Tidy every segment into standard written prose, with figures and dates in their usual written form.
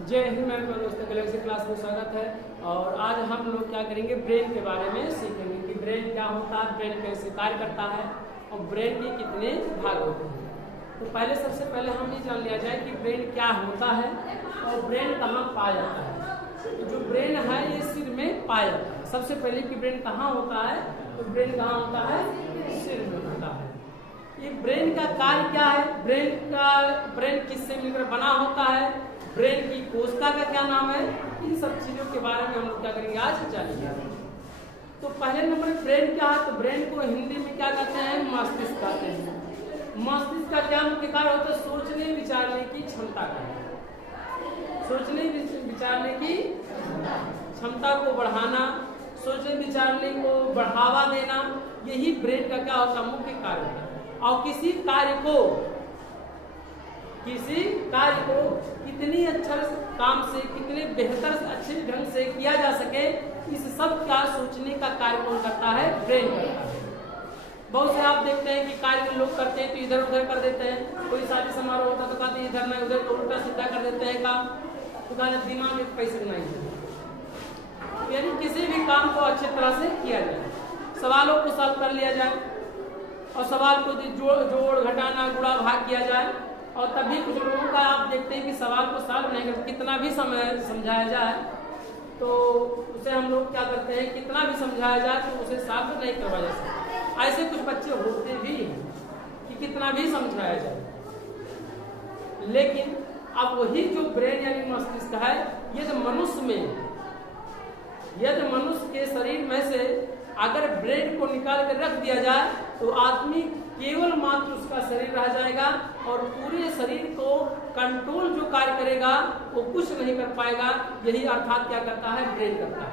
जय हिंद मेरे दोस्तों, गैलेक्सी क्लास में स्वागत है। और आज हम लोग क्या करेंगे, ब्रेन के बारे में सीखेंगे कि ब्रेन क्या होता है, ब्रेन कैसे कार्य करता है और ब्रेन के कितने भाग होते हैं। तो पहले सबसे पहले हम ये जान लिया जाए कि ब्रेन क्या होता है और ब्रेन कहाँ पाया जाता है। तो जो ब्रेन है ये सिर में पाया जाता है। सबसे पहले कि ब्रेन कहाँ होता है, तो ब्रेन कहाँ होता है, सिर में होता है। ये ब्रेन का कार्य क्या है, ब्रेन किससे मिलकर बना होता है, ब्रेन की कोशिका का क्या नाम है, इन सब चीजों के बारे में हम लोग क्या करेंगे, आज जानेंगे। तो पहले नंबर ब्रेन क्या है, तो ब्रेन को हिंदी में क्या कहते हैं, मस्तिष्क कहते हैं। मस्तिष्क का क्या मुख्य कार्य होता है, सोचने विचारने की क्षमता का, सोचने विचारने की क्षमता को बढ़ाना, सोचने विचारने को बढ़ावा देना, यही ब्रेन का क्या होता है, मुख्य कार्य होता है। और किसी कार्य को कितनी अच्छा काम से, कितने बेहतर अच्छे ढंग से किया जा सके, इस सब का सोचने का कार्य कौन करता है, ब्रेन करता है। बहुत से आप देखते हैं कि कार्य लोग करते हैं तो इधर उधर कर देते हैं। कोई शादी समारोह होता तो कहते हैं इधर नहीं उधर, तो उल्टा सीधा कर देते हैं काम, तो कहते दिमाग में पैसे नहीं है। यानी किसी भी काम को अच्छी तरह से किया जाए, सवालों को सॉल्व कर लिया जाए और सवाल को जोड़ घटाना गुणा भाग किया जाए। और तभी कुछ लोगों का आप देखते हैं कि सवाल को सॉल्व नहीं करते, कितना भी समय समझाया जाए तो उसे हम लोग क्या करते हैं, कितना भी समझाया जाए तो उसे सॉल्व नहीं करवाया जा सकता। ऐसे कुछ बच्चे होते भी कि कितना भी समझाया जाए, लेकिन अब वही जो ब्रेन यानी मस्तिष्क है, यदि मनुष्य के शरीर में से अगर ब्रेन को निकाल कर रख दिया जाए तो आदमी केवल मात्र उसका शरीर रह जाएगा और पूरे शरीर को कंट्रोल जो कार्य करेगा वो कुछ नहीं कर पाएगा। यही अर्थात क्या करता है, ब्रेन करता है।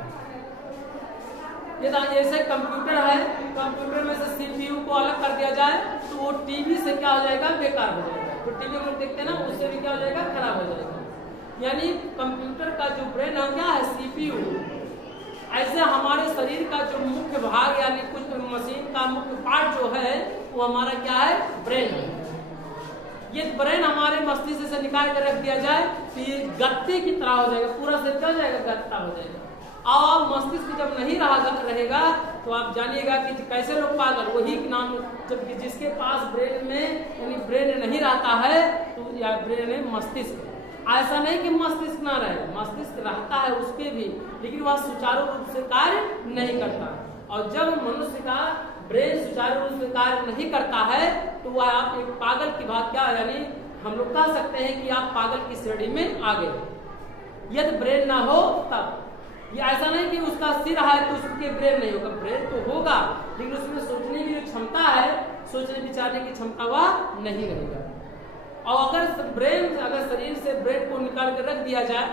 यदि जैसे कंप्यूटर है, कंप्यूटर में से सीपीयू को अलग कर दिया जाए तो वो टीवी से क्या हो जाएगा, बेकार हो जाएगा। तो टीवी हम लोग देखते हैं ना, उससे भी क्या हो जाएगा, खराब हो जाएगा। यानी कंप्यूटर का जो ब्रेन है क्या है, सीपीयू। ऐसे हमारे शरीर का जो मुख्य भाग यानी कुछ मशीन का मुख्य पार्ट जो है वो हमारा क्या है, ब्रेन है। ये ब्रेन हमारे मस्तिष्क से निकाल कर रख दिया जाए तो ये गत्ते की तरह हो जाएगा, पूरा शरीर क्या हो जाएगा, गत्ता हो जाएगा। और मस्तिष्क जब नहीं रहेगा तो आप जानिएगा कि कैसे लोग पागल, वही नाम, जबकि जिसके पास ब्रेन में यानी ब्रेन नहीं रहता है तो या ब्रेन है मस्तिष्क। ऐसा नहीं कि मस्तिष्क ना रहे, मस्तिष्क रहता है उसके भी, लेकिन वह सुचारू रूप से कार्य नहीं करता। और जब मनुष्य का ब्रेन सुचारू रूप से कार्य नहीं करता है तो वह आप एक पागल की बात क्या, यानी हम लोग कह सकते हैं कि आप पागल की श्रेणी में आ गए। यदि ब्रेन ना हो तब, ये ऐसा नहीं कि उसका सिर है तो उसके ब्रेन नहीं होगा, ब्रेन तो होगा लेकिन उसमें सोचने की जो क्षमता है, सोचने विचारने की क्षमता वह नहीं रहेगा। और अगर शरीर से ब्रेन को निकाल कर रख दिया जाए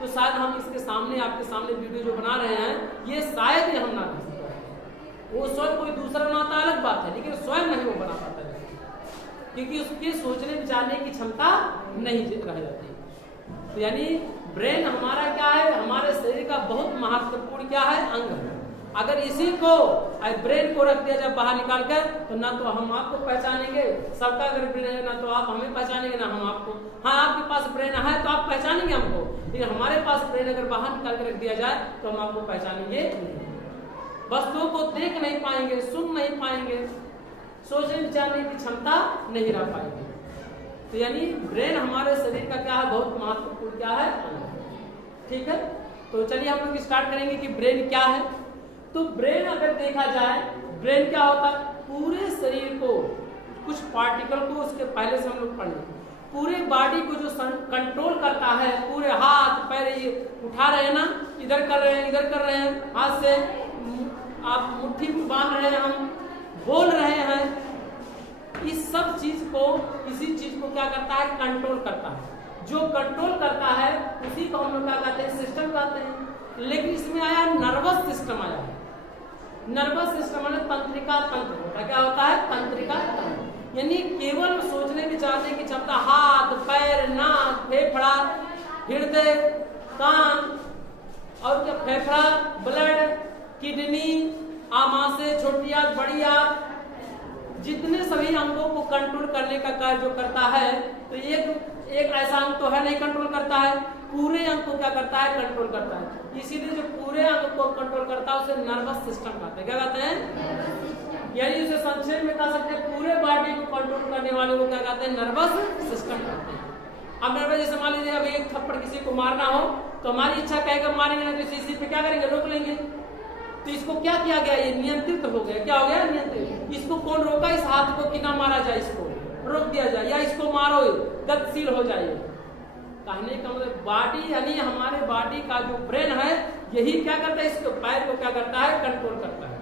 तो शायद हम इसके सामने, आपके सामने वीडियो जो बना रहे हैं, ये शायद ही हम ना कर सकते। वो स्वयं कोई दूसरा बनाता अलग बात है, लेकिन स्वयं नहीं वो बना पाता है क्योंकि उसके सोचने विचारने की क्षमता नहीं रह जाती। तो यानी ब्रेन हमारा क्या है, हमारे शरीर का बहुत महत्वपूर्ण क्या है, अंग है। अगर इसी को ब्रेन को रख दिया जाए बाहर निकाल कर तो ना तो हम आपको पहचानेंगे, सबका अगर ब्रेन है ना तो आप हमें पहचानेंगे ना हम आपको। हाँ, आपके पास ब्रेन है तो आप पहचानेंगे हमको, लेकिन हमारे पास ब्रेन अगर बाहर निकाल कर रख दिया जाए तो हम आपको पहचानेंगे नहीं। वस्तुओं को देख नहीं पाएंगे, सुन नहीं पाएंगे, सोचने विचारने की क्षमता नहीं रह पाएंगे। तो यानी ब्रेन हमारे शरीर का क्या है, बहुत महत्वपूर्ण क्या है, ठीक है। तो चलिए हम लोग स्टार्ट करेंगे कि ब्रेन क्या है। तो ब्रेन अगर देखा जाए, ब्रेन क्या होता है, पूरे शरीर को, कुछ पार्टिकल को उसके पहले से हम लोग पढ़ लें, पूरे बॉडी को जो कंट्रोल करता है, पूरे हाथ पैर ये उठा रहे हैं ना, इधर कर रहे हैं, हाथ से आप मुट्ठी बांध रहे हैं, हम बोल रहे हैं, इस सब चीज को, इसी चीज को क्या करता है, कंट्रोल करता है। जो कंट्रोल करता है उसी को हम लोग क्या कहते हैं, सिस्टम कहते हैं। लेकिन इसमें आया नर्वस सिस्टम आया। नर्वस सिस्टम में तंत्रिका तंत्र होता, क्या होता है, तंत्रिका तंत्र। यानी केवल सोचने विचारने की क्षमता, हाथ पैर नाक फेफड़ा हृदय कान और क्या, फेफड़ा ब्लड किडनी आमाशय छोटी आंत बड़ी आंत जितने सभी अंगों को कंट्रोल करने का कार्य जो करता है, तो एक ऐसा अंग तो है नहीं कंट्रोल करता है, पूरे अंग को क्या करता है, कंट्रोल करता है। इसीलिए जो पूरे अंग को कंट्रोल करता है उसे नर्वस सिस्टम कहते हैं। क्या कहते हैं? यानी उसे संक्षेप में कह सकते हैं पूरे बॉडी को कंट्रोल करने वाले को क्या कहते हैं, नर्वस सिस्टम कहते हैं। अब नर्वस, जैसे मान लीजिए अभी एक थप्पड़ किसी को मारना हो तो हमारी इच्छा कहेगा मारेंगे ना, तो इसी पे क्या करेंगे, रोक लेंगे। तो इसको क्या किया गया, ये नियंत्रित हो गया। क्या हो गया, नियंत्रित। इसको कौन रोका, इस हाथ को कि ना मारा जाए, इसको रोक दिया जाए, या इसको मारो गतिशील हो जाए। कहने का मतलब बॉडी यानी हमारे बॉडी का जो ब्रेन है यही क्या करता है, इसके पैर को क्या करता है, कंट्रोल करता है।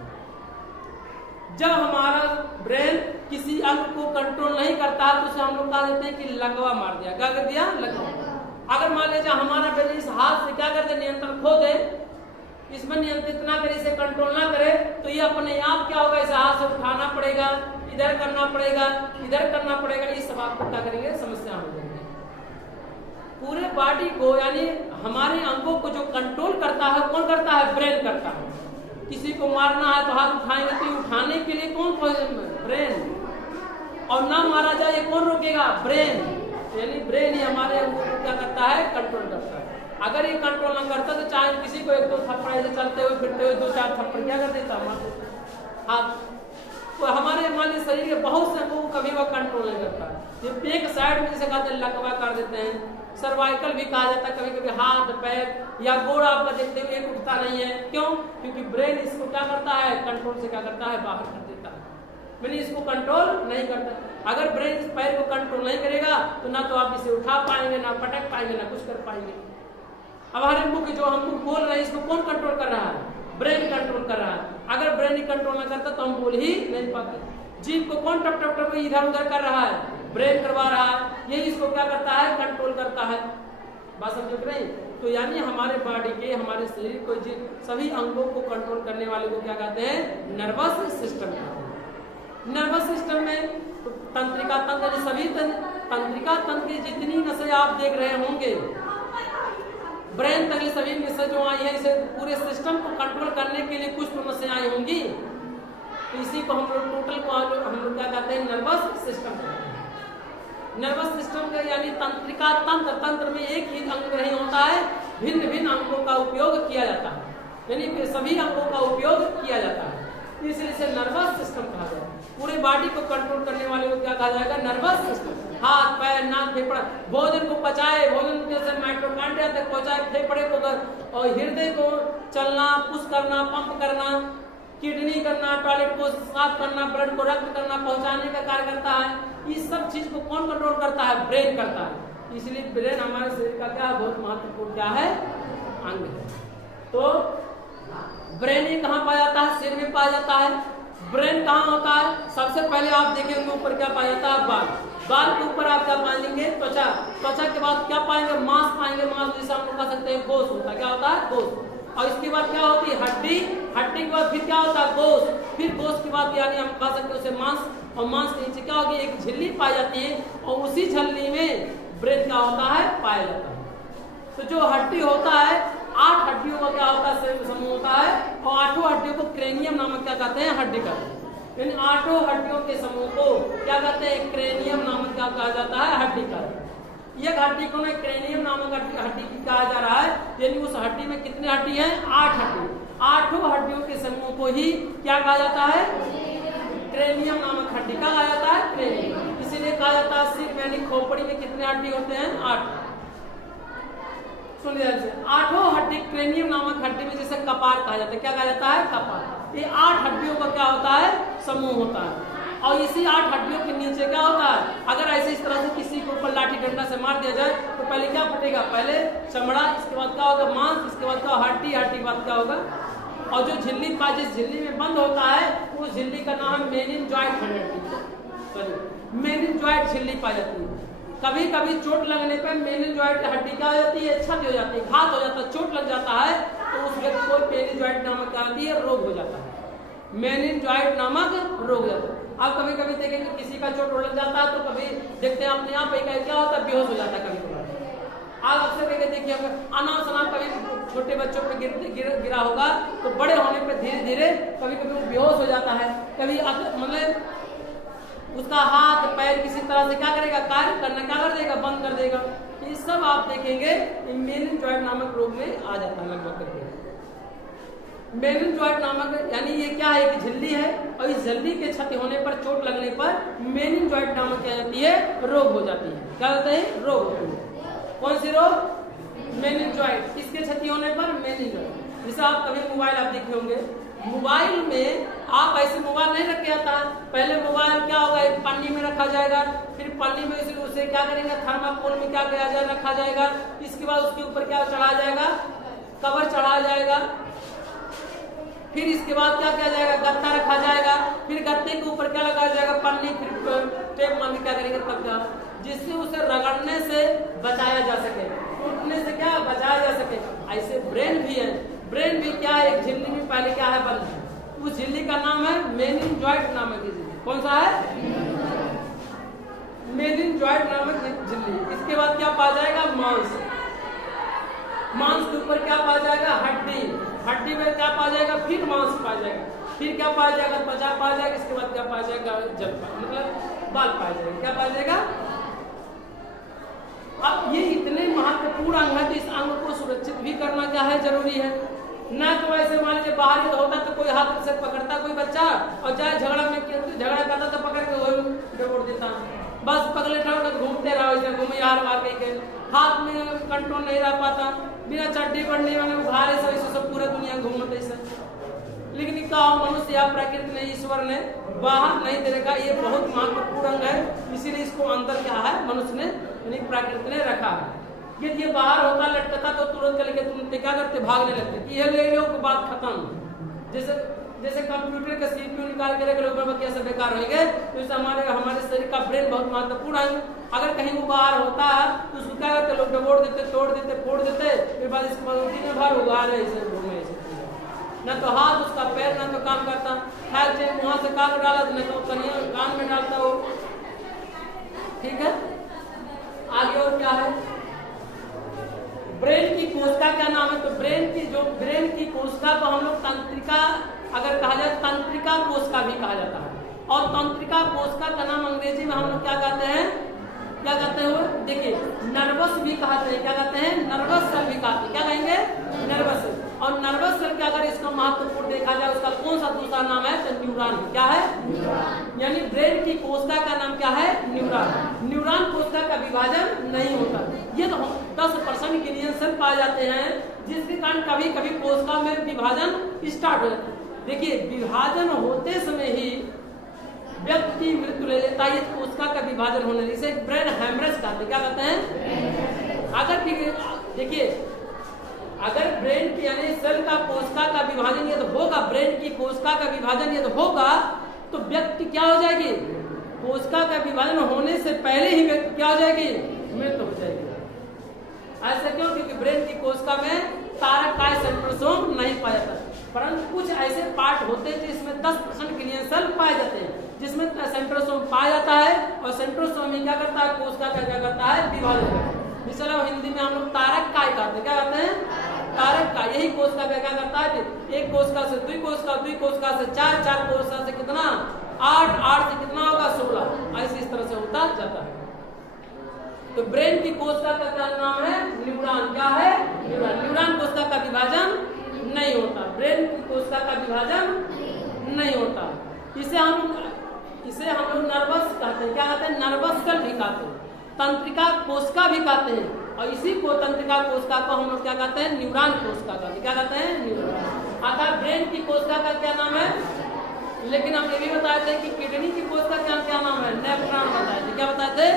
जब हमारा ब्रेन किसी अंग को कंट्रोल नहीं करता तो उसे हम लोग कह देते हैं कि लकवा मार दिया। क्या कर दिया, लकवा। अगर मान लीजिए हमारा ब्रेन इस हाथ से क्या करते, नियंत्रण खो दे, इसमें नियंत्रित ना करे, इसे कंट्रोल ना करे, तो ये अपने आप क्या होगा, इसे हाथ से उठाना पड़ेगा, इधर करना पड़ेगा, इधर करना पड़ेगा। इस सब आपको क्या करेंगे, समस्या हो जाएगी। पूरे बॉडी को यानी हमारे अंगों को जो कंट्रोल करता है कौन करता है, ब्रेन करता है। किसी को मारना है तो हाथ उठाएंगे, तो उठाने के लिए कौन, ब्रेन। और ना मारा जाए ये कौन रोकेगा, ब्रेन। यानी ब्रेन ही हमारे अंगों को क्या करता है, कंट्रोल करता है। अगर ये कंट्रोल न करता तो चाहे किसी को एक दो थप्पड़ ऐसे चलते हुए फिरते हुए 2-4 थप्पड़ क्या कर देता हाथ। तो हमारे मान लीजिए शरीर के बहुत से अंगों को कभी वह कंट्रोल नहीं करता। ये एक साइड में जैसे कहते हैं लकवा कर देते हैं, सर्वाइकल भी कहा जाता है, कभी कभी हाथ पैर या गोड़ आपका देखते हुए एक उठता नहीं है। क्यों? क्योंकि ब्रेन इसको क्या करता है, कंट्रोल से क्या करता है, बाहर कर देता है, मैंने इसको कंट्रोल नहीं करता। अगर ब्रेन इस पैर को कंट्रोल नहीं करेगा तो ना तो आप इसे उठा पाएंगे, ना पटक पाएंगे, ना कुछ कर पाएंगे। अब हमारे मुख जो हम लोग बोल रहे हैं इसको कौन कंट्रोल कर रहा है, ब्रेन कंट्रोल कर रहा है। अगर ब्रेन ही कंट्रोल ना करता तो हम बोल ही नहीं पाते। जीभ को कौन टप टप टप इधर उधर कर रहा है, ब्रेन करवा रहा है, ये इसको क्या करता है, कंट्रोल करता है। बात समझ रहे? तो यानी हमारे बॉडी के, हमारे शरीर को सभी अंगों को कंट्रोल करने वाले को क्या कहते हैं, नर्वस सिस्टम कहते हैं। नर्वस सिस्टम में तो तंत्रिका तंत्र, सभी तंत्रिका तंत्र की जितनी नसें आप देख रहे होंगे, ब्रेन तक सभी नसें जो आई है, इसे पूरे सिस्टम को कंट्रोल करने के लिए कुछ तो नसें आई होंगी। तो इसी को हम लोग टोटल को हम लोग क्या कहते हैं, नर्वस सिस्टम कहते हैं। नर्वस सिस्टम का यानी तंत्रिका तंत्र, तंत्र में एक ही अंग नहीं होता है, भिन्न भिन्न अंगों का उपयोग किया जाता है, यानी सभी अंगों का उपयोग किया जाता है, इसलिए इसे नर्वस सिस्टम कहा जाता है। पूरे बॉडी को कंट्रोल करने वाले को क्या कहा जाएगा, नर्वस सिस्टम। हाथ पैर नाक फेफड़ा, भोजन को पचाए, भोजन जैसे माइटोकॉन्ड्रिया तक पहुंचाए, फेफड़े को और हृदय को चलना, पुश करना, पंप करना, किडनी करना, टॉयलेट को साफ करना, ब्लड को रक्त करना, पहुंचाने का कार्य करता है। इस सब चीज को कौन कंट्रोल करता है, ब्रेन करता है। इसलिए ब्रेन हमारे शरीर का क्या बहुत महत्वपूर्ण क्या है, अंग है। तो ब्रेन ही कहाँ पाया जाता है, सिर में पाया जाता है। ब्रेन कहाँ होता है, सबसे पहले आप देखेंगे ऊपर क्या पाया जाता है, बाल। बाल के ऊपर आप क्या पाएंगे, त्वचा। त्वचा के बाद क्या पाएंगे, मांस पाएंगे। मांस जैसे हम लोग कह सकते हैं गोश्त होता है, क्या होता है, गोश्त। और इसके बाद क्या होती है, हड्डी। हड्डी के बाद फिर क्या होता है, गोश्त। फिर गोश्त के बाद यानी हम कह सकते हैं उसे मांस। और मांस के नीचे क्या होगी, एक झिल्ली पाई जाती है, और उसी झिल्ली में ब्रेन क्या होता है, पाया जाता है। तो जो हड्डी होता है, 8 हड्डियों का क्या होता है, समूह होता है, और 8 हड्डियों को क्रेनियम नामक क्या कहते हैं, हड्डी कहते हैं। इन 8 हड्डियों के समूह को क्या कहते हैं, क्रेनियम नामक क्या कहा जाता है, हड्डी का। एक हड्डी को क्रेनियम नामक हड्डी कहा जा रहा है, यानी उस हड्डी में कितने हड्डी हैं, 8 हड्डी। 8 हड्डियों के समूह को ही क्या कहा जाता है, क्रेनियम नामक हड्डी का कहा जाता है, क्रेनियम। इसीलिए कहा जाता है सिर यानी खोपड़ी में कितने हड्डी होते हैं, 8। सुनिए, 8 हड्डी क्रेनियम नामक हड्डी में जैसे कपार कहा जाता है, क्या कहा जाता है, कपार। ये 8 हड्डियों का क्या होता है, समूह होता है। और इसी 8 हड्डियों के नीचे क्या होता है, अगर ऐसे इस तरह से किसी के ऊपर लाठी डंडा से मार दिया जाए तो पहले क्या फटेगा, पहले चमड़ा, इसके बाद क्या होगा, मांस, इसके बाद क्या, हड्डी, हड्डी के बाद क्या होगा। और जो झिल्ली जिस झिल्ली में बंद होता है उस झिल्ली का नाम है मेनिनजॉइट हड्डी। मेनिनजॉइट झिल्ली पाई जाती है। कभी कभी चोट लगने पर मेनिनजॉइट हड्डी क्या हो जाती है, क्षति हो जाती है, घात हो जाता है, चोट लग जाता है, तो उस व्यक्ति को मेनिनजॉइट नामक क्या होती है, रोग हो जाता है, मेनिनजॉइट नामक रोग हो जाता है। अब कभी कभी देखेंगे किसी का चोट लग जाता है तो कभी देखते हैं अपने आप क्या होता है, बेहोश हो जाता है। कभी कभी आज अक्सर करके देखिए, अनाप शनाप कभी छोटे बच्चों पे गिरा होगा तो बड़े होने पे धीरे धीरे कभी कभी वो बेहोश हो जाता है। कभी मतलब उसका हाथ पैर किसी तरह से क्या करेगा, कार्य करना क्या कर देगा, बंद कर देगा। ये सब आप देखेंगे मेनिंजाइट नामक रोग में आ जाता है लगभग करके। मेनिंजाइट नामक यानी ये क्या है, एक झिल्ली है और इस झिल्ली के क्षति होने पर, चोट लगने पर मेनिंजाइट नामक क्या जाती है, रोग हो जाती है। क्या होता है, रोग होती है। कौन सी रोग, मेनिंजाइट। किसके क्षति होने पर, मेनिंजाइट। जैसे आप कभी मोबाइल आप देखे होंगे, मोबाइल में आप ऐसे मोबाइल नहीं रखे जाता है। पहले मोबाइल क्या होगा, एक पन्नी में रखा जाएगा, फिर पन्नी में उसे क्या करेंगे, थर्माकोल में क्या किया जाए, रखा जाएगा। इसके बाद उसके ऊपर क्या चढ़ा जाएगा, कवर चढ़ा जाएगा। फिर इसके बाद क्या किया जाएगा, गत्ता रखा जाएगा। फिर गत्ते के ऊपर क्या लगाया जाएगा, पन्नी। फिर टेप मान क्या करेंगे तब, जिससे उसे रगड़ने से बचाया जा सके, टूटने से क्या बचाया जा सके। ऐसे ब्रेन भी है। ब्रेन भी क्या है, एक झिल्ली में पहले क्या है, बंद है। उस झिल्ली का नाम है मेनिंजाइट नामक झिल्ली। कौन सा है, मेनिंजाइट नामक झिल्ली। इसके बाद क्या पा जाएगा, मांस। मांस के ऊपर क्या पा जाएगा, हड्डी। हड्डी में क्या पा जाएगा, फिर मांस पा जाएगा। फिर क्या पा जाएगा, त्वचा पा जाएगा। इसके बाद क्या पा जाएगा, जल मतलब बाल पा जाएगा। क्या पा जाएगा। अब ये इतने महत्वपूर्ण अंग है, तो इस अंग को सुरक्षित भी करना क्या है, जरूरी है ना। तो ऐसे मान लीजिए बाहर ही होता तो कोई हाथ से पकड़ता कोई बच्चा और चाहे झगड़ा करता तो पकड़ के वही दबोच देता। बस पगले ठाकुर घूमते रहो, घूमे यार मार के, हाथ में कंट्रोल नहीं रह पाता। बिना चड्डी पड़ने वाले उघारे से सब पूरा दुनिया घूमते ऐसे। लेकिन कहा मनुष्य या प्रकृति ने, ईश्वर ने बाहर नहीं दे रखा। ये बहुत महत्वपूर्ण अंग है, इसीलिए इसको अंदर क्या है, मनुष्य ने यानी प्रकृति ने रखा है। यदि ये बाहर होता लटकता तो तुरंत लेके तुम क्या करते, भागने लगते कि ये ले लो, बात खत्म। जैसे कंप्यूटर का सीपीयू निकाल के रख लो, कैसे बेकार रहेंगे। तो इसे हमारे शरीर का ब्रेन बहुत महत्वपूर्ण है। अगर कहीं वो बाहर होता है तो उसको क्या करते, लोग डबोड़ देते, तोड़ देते, फोड़ देते। फिर बाद इसके बाद उसी में भर उगा रहे न तो हाथ उसका पैर ना तो काम करता, खैर चाहे वहां से काट डाला तो नहीं तो कहीं कान में डालता हो। ठीक है, आगे और क्या है, ब्रेन की कोशिका क्या नाम है। तो ब्रेन की कोशिका को हम लोग तंत्रिका, अगर कहा जाए तंत्रिका कोशिका भी कहा जाता है। और तंत्रिका कोशिका का नाम अंग्रेजी में हम लोग क्या कहते हैं, क्या कहते हैं वो, देखिए नर्वस भी कहते हैं। क्या कहते हैं, नर्वस सेल भी कहते हैं। क्या कहेंगे, नर्वस सेल। और नर्वस सेल के अगर इसका महत्वपूर्ण देखा जाए, उसका कौन सा दूसरा नाम है, तो न्यूरॉन। क्या है, यानी ब्रेन की कोशिका का नाम क्या है, न्यूरॉन। न्यूरॉन कोशिका का विभाजन नहीं होता। ये तो 10% गिलियन सेल पाए जाते हैं, जिसके कारण कभी कभी कोशिका में विभाजन स्टार्ट हो जाता है। देखिए विभाजन होते समय ही व्यक्ति मृत्यु ले लेता है, कोशिका का विभाजन होने से ब्रेन हेमरेज कहते हैं। क्या कहते हैं, अगर देखिए अगर ब्रेन की यानी सेल का कोशिका का विभाजन यदि होगा, ब्रेन की कोशिका का विभाजन यदि होगा तो व्यक्ति क्या हो जाएगी, कोशिका का विभाजन होने से पहले ही व्यक्ति क्या हो जाएगी, मृत्यु हो जाएगी। ऐसा क्यों, क्योंकि ब्रेन की कोशिका में तारक काय सेंट्रोसोम नहीं पाया जाता। परंतु कुछ ऐसे पार्ट होते हैं जिसमें 10% ग्लियल सेल पाए जाते हैं, जिसमें सेंट्रोसोम पाया जाता है। और सेंट्रोसोम ही क्या करता है, कोशिका का क्या करता है, विभाजन करता है। चलो हिंदी में हम लोग तारक काय कहते हैं। क्या कहते हैं, तारक का। यही कोशिका का क्या करता है, एक कोशिका से दुई कोशिका, दुई कोशिका से चार, चार कोशिका से कितना 8, 8 से कितना होगा 16, ऐसे इस तरह से होता जाता है। तो ब्रेन की कोशिका का क्या नाम है, न्यूरॉन। क्या है, न्यूरॉन। न्यूरॉन कोशिका का विभाजन नहीं होता, ब्रेन की कोशिका का विभाजन नहीं होता। इसे हम लोग नर्वस कहते हैं। क्या कहते हैं, नर्वस सेल भी कहते हैं, तंत्रिका कोशिका भी कहते हैं। और इसी को तंत्रिका कोशिका को हम लोग क्या कहते हैं, न्यूरॉन कोशिका कहते हैं। क्या कहते हैं, न्यूरॉन। आखिर ब्रेन की कोशिका का क्या नाम है, लेकिन हम ये भी बताए थे कि किडनी की कोशिका का क्या नाम है, नेफ्रॉन बताए थे। क्या बताए थे।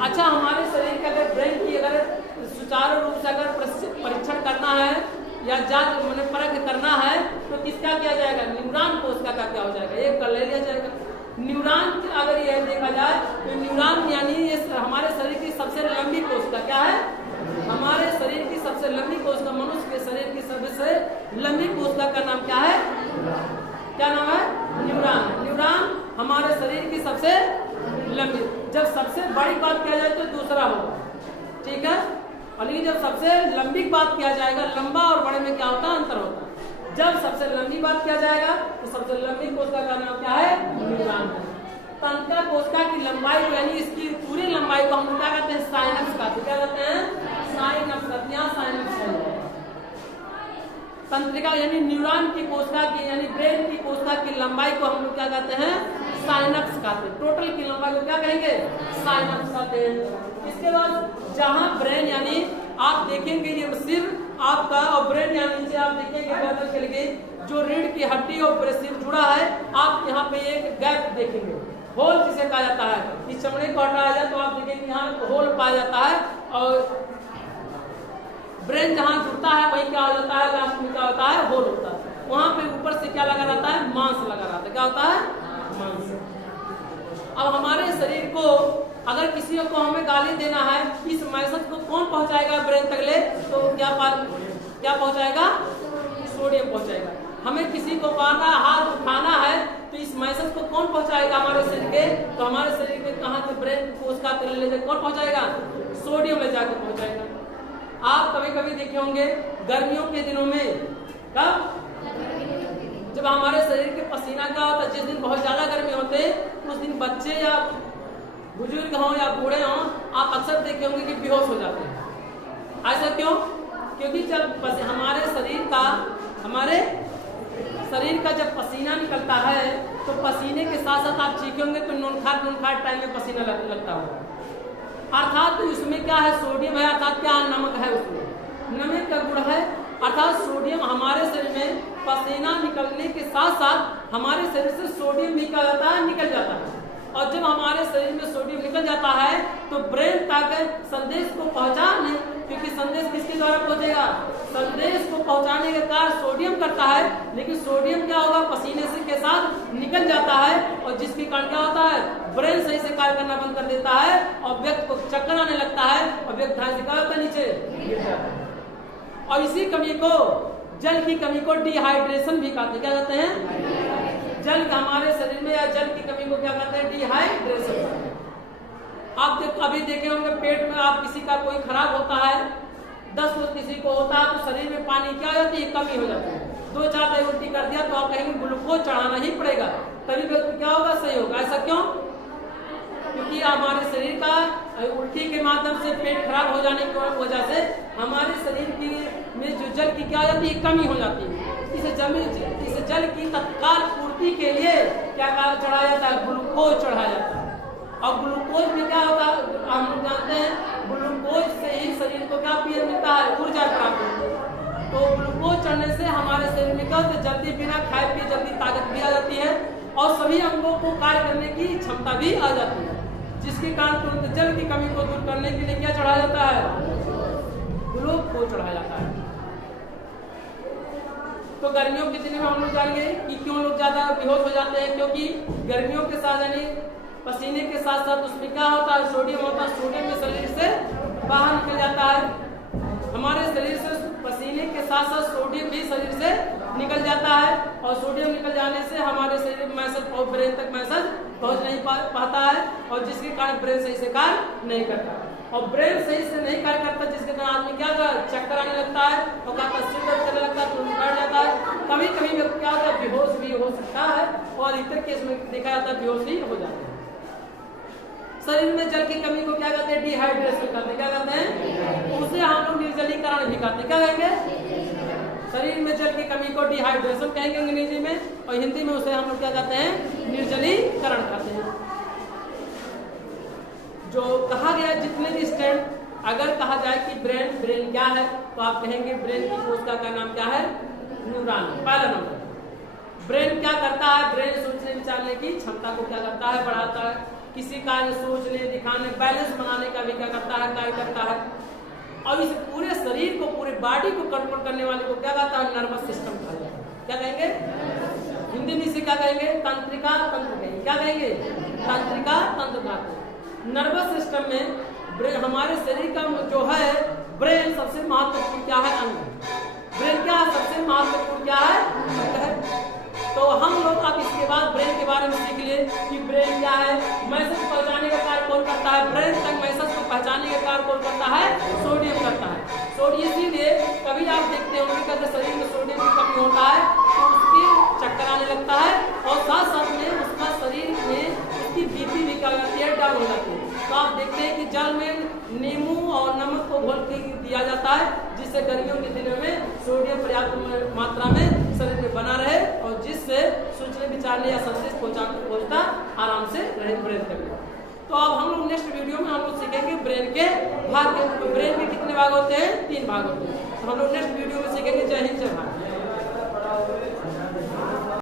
अच्छा, हमारे शरीर के अगर ब्रेन की अगर सुचारू रूप से अगर परीक्षण करना है या जांच मैंने परख करना है तो किसका किया जाएगा, न्यूरॉन कोशिका का क्या हो जाएगा, एक कर ले लिया जाएगा। न्यूरॉन अगर यह देखा जाए तो न्यूरॉन यानी ये हमारे शरीर की सबसे लंबी कोशिका। क्या है, हमारे शरीर की सबसे लंबी कोशिका, मनुष्य के शरीर की सबसे लंबी कोशिका का नाम क्या है, क्या नाम है, न्यूरॉन। न्यूरॉन हमारे शरीर की सबसे लंबी। जब सबसे बड़ी बात किया जाए तो दूसरा होगा, ठीक है। और लेकिन जब सबसे लंबी बात किया जाएगा, लंबा और बड़े में क्या होता है, अंतर होता है। जब सबसे लंबी बात किया जाएगा तो सबसे लंबी कोशिका का नाम क्या है, न्यूरॉन है। तंत्रिका कोशिका की लंबाई यानी इसकी पूरी लंबाई को हम क्या कहते हैं, साइनप्स कहते हैं। क्या कहते हैं, साइनप्स। यहाँ साइनप्स है। तंत्रिका यानी न्यूरॉन की कोशिका की यानी ब्रेन की कोशिका की लंबाई को हम लोग क्या कहते हैं, साइनप्स कहते हैं। टोटल की लंबाई को क्या कहेंगे, साइनप्स कहते हैं। इसके बाद जहां ब्रेन यानी आप देखेंगे ये सिर आपका और ब्रेन यहाँ नीचे आप देखेंगे गर्दन के लिए जो रीढ़ की हड्डी और सिर जुड़ा है, आप यहाँ पे एक गैप देखेंगे, होल जिसे कहा जाता है। इस चमड़े को हटाया जाए तो आप देखेंगे यहाँ होल पाया जाता है और ब्रेन जहाँ जुड़ता है वही क्या हो जाता है, लास्ट में क्या होता है, होल होता है। वहां पे ऊपर से क्या लगा रहता है, मांस लगा रहता है। क्या होता है, मांस। अब हमारे शरीर को अगर किसी को हमें गाली देना है, इस मैसेज को कौन पहुंचाएगा ब्रेन तक ले, तो क्या पहुंचाएगा, सोडियम पहुंचाएगा। हमें किसी को मारना, हाथ उठाना है तो इस मैसेज को कौन पहुंचाएगा हमारे शरीर के, तो हमारे शरीर में कहाँ से ब्रेन कोशिका को ले जाकर कौन पहुंचाएगा, सोडियम ले जाकर पहुंचाएगा। आप कभी कभी देखे होंगे गर्मियों के दिनों में, कब, जब हमारे शरीर के पसीना का होता है, जिस दिन बहुत ज्यादा गर्मी होते उस दिन बच्चे या बुजुर्ग हों या बूढ़े हों, आप अक्सर देखे होंगे कि बेहोश हो जाते हैं। ऐसा क्यों, क्योंकि जब हमारे शरीर का जब पसीना निकलता है तो पसीने के साथ साथ आप चीखे होंगे तो नोनखाट टाइम में पसीना लगता होगा। अर्थात उसमें क्या है, सोडियम है, अर्थात क्या है, नमक है, उसमें नमक का गुण है। अर्थात सोडियम हमारे शरीर में पसीना निकलने के साथ साथ हमारे शरीर से सोडियम भी क्या जाता है, निकल जाता है। और जब हमारे शरीर में सोडियम निकल जाता है तो ब्रेन तक संदेश को पहुंचाने, क्योंकि संदेश किसके द्वारा पहुंचेगा, संदेश को पहुंचाने का कार्य सोडियम करता है, लेकिन सोडियम क्या होगा, पसीने से के साथ निकल जाता है और जिसके कारण क्या होता है, ब्रेन सही से कार्य करना बंद कर देता है और व्यक्ति को चक्कर आने लगता है और व्यक्ति ध्यान से क्या होता है, नीचे गिर जाता है। और इसी कमी को, जल की कमी को डिहाइड्रेशन भी कहते हैं। क्या कहते हैं, जल हमारे शरीर में या जल की कमी को क्या कहते हैं, डिहाइड्रेशन। आप अभी देखे होंगे पेट में आप किसी का कोई खराब होता है, 10 किसी को होता है तो शरीर में पानी क्या हो जाती है, कमी हो जाती है। 2-4 बार उल्टी कर दिया तो आप कहेंगे ग्लूकोज चढ़ाना ही पड़ेगा, तभी व्यक्ति क्या होगा, सही होगा। ऐसा क्यों, क्योंकि हमारे शरीर का उल्टी के माध्यम से पेट खराब हो जाने की वजह से हमारे शरीर की में जो जल की क्या हो जाती है, कमी हो जाती है। इस जल की तत्काल पूर्ति के लिए क्या चढ़ाया जाता है, ग्लूकोज चढ़ाया जाता है। और ग्लूकोज में क्या होता है, हम लोग जानते हैं ग्लूकोज से ही शरीर को क्या पीने मिलता है, ऊर्जा प्राप्त होती है। तो ग्लूकोज चढ़ने से हमारे शरीर में क्या होता है, जल्दी बिना खाए पिए जल्दी ताकत भी आ जाती है और सभी अंगों को कार्य करने की क्षमता भी आ जाती है, जिसके कारण तुरंत जल की कमी को दूर करने के लिए क्या चढ़ाया जाता है, ग्लूकोज चढ़ाया जाता है। तो गर्मियों के दिन में हम लोग जानेंगे कि क्यों लोग ज्यादा बेहोश हो जाते हैं, क्योंकि गर्मियों के साथ यानी पसीने के साथ साथ उसमें क्या होता है, सोडियम होता है। सोडियम में शरीर से बाहर निकल जाता है। हमारे शरीर से पसीने के साथ साथ सोडियम भी शरीर से निकल जाता है और सोडियम निकल जाने से हमारे शरीर में मैसेज और ब्रेन तक मैसेज पहुंच नहीं पाता है और जिसके कारण ब्रेन सही से कार्य नहीं करता। और ब्रेन सही से नहीं कार्य करता जिसके कारण आदमी क्या होगा, चक्कर आने लगता है और सिर दर्द करने लगता है, तो बैठ जाता है। कभी कभी व्यक्ति क्या होता है, बेहोश भी हो सकता है और इतर केस में देखा जाता है बेहोश भी हो जाता है। शरीर में जल की कमी को क्या कहते हैं, डिहाइड्रेशन कहते हैं। क्या कहते हैं, उसे हम लोग निर्जलीकरण भी कहते हैं। क्या कहेंगे, शरीर में जल की कमी को डिहाइड्रेशन कहेंगे अंग्रेजी में, और हिंदी में उसे हम लोग क्या कहते हैं, निर्जलीकरण कहते हैं। जो कहा गया जितने भी स्टैंड, अगर कहा जाए कि ब्रेन क्या है तो आप कहेंगे ब्रेन की कोशिका का नाम क्या है, न्यूरॉन। पहला नंबर ब्रेन क्या करता है, ब्रेन सोचने विचारने की क्षमता को क्या करता है, बढ़ाता है। किसी कार्य सोचने, दिखाने, बैलेंस बनाने का भी क्या करता है, कार्य करता है। और इस पूरे शरीर को, पूरे बॉडी को कंट्रोल करने वाले को क्या कहता है, नर्वस सिस्टम कहा जाता है। क्या कहेंगे, हिंदी में इसे क्या कहेंगे, तंत्रिका तंत्र कहेंगे। क्या कहेंगे, तंत्रिका तंत्र कहते हैं। नर्वस सिस्टम में हमारे शरीर का जो है ब्रेन सबसे महत्वपूर्ण क्या है, अंग। ब्रेन क्या है, सबसे महत्वपूर्ण क्या है। तो हम लोग अब इसके बाद ब्रेन के बारे में सीख लिए कि ब्रेन क्या है, मैसेज पहुंचाने का कार्य कौन करता है, ब्रेन तक मैसेज को पहचानने का कार्य कौन करता है, सोडियम करता है। सोडियम इसीलिए कभी आप देखते होंगे कि अगर शरीर में सोडियम की कमी होता है तो उसके चक्कर आने लगता है और साथ साथ में उसका शरीर में उसकी देखते हैं कि जल में नींबू और नमक को घोल के दिया जाता है, जिससे गर्मियों के दिनों में सोडियम पर्याप्त मात्रा में शरीर में बना रहे और जिससे सोचने विचारने या संदेश पहुंचता आराम से रहे ब्रेन करने। तो अब हम लोग नेक्स्ट वीडियो में हम लोग सीखेंगे ब्रेन के भाग। ब्रेन के कितने भाग होते हैं? 3 भाग होते हैं। तो हम लोग नेक्स्ट वीडियो में सीखेंगे। जय हिंद, जय भारत।